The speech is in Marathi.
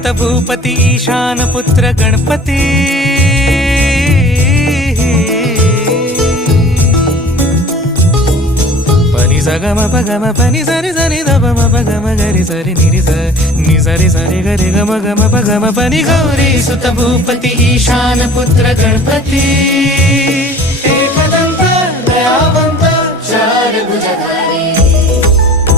सुत भूपती ईशान पुत्र गणपती पनि सगम पगम पनि सरि सरि ध म पगम गरि सरि नि सरि सरि गरि गम गम पगम पनि गौरी सुत भूपती ईशान पुत्र गणपती एकदंत दयावंत चार भुजधारी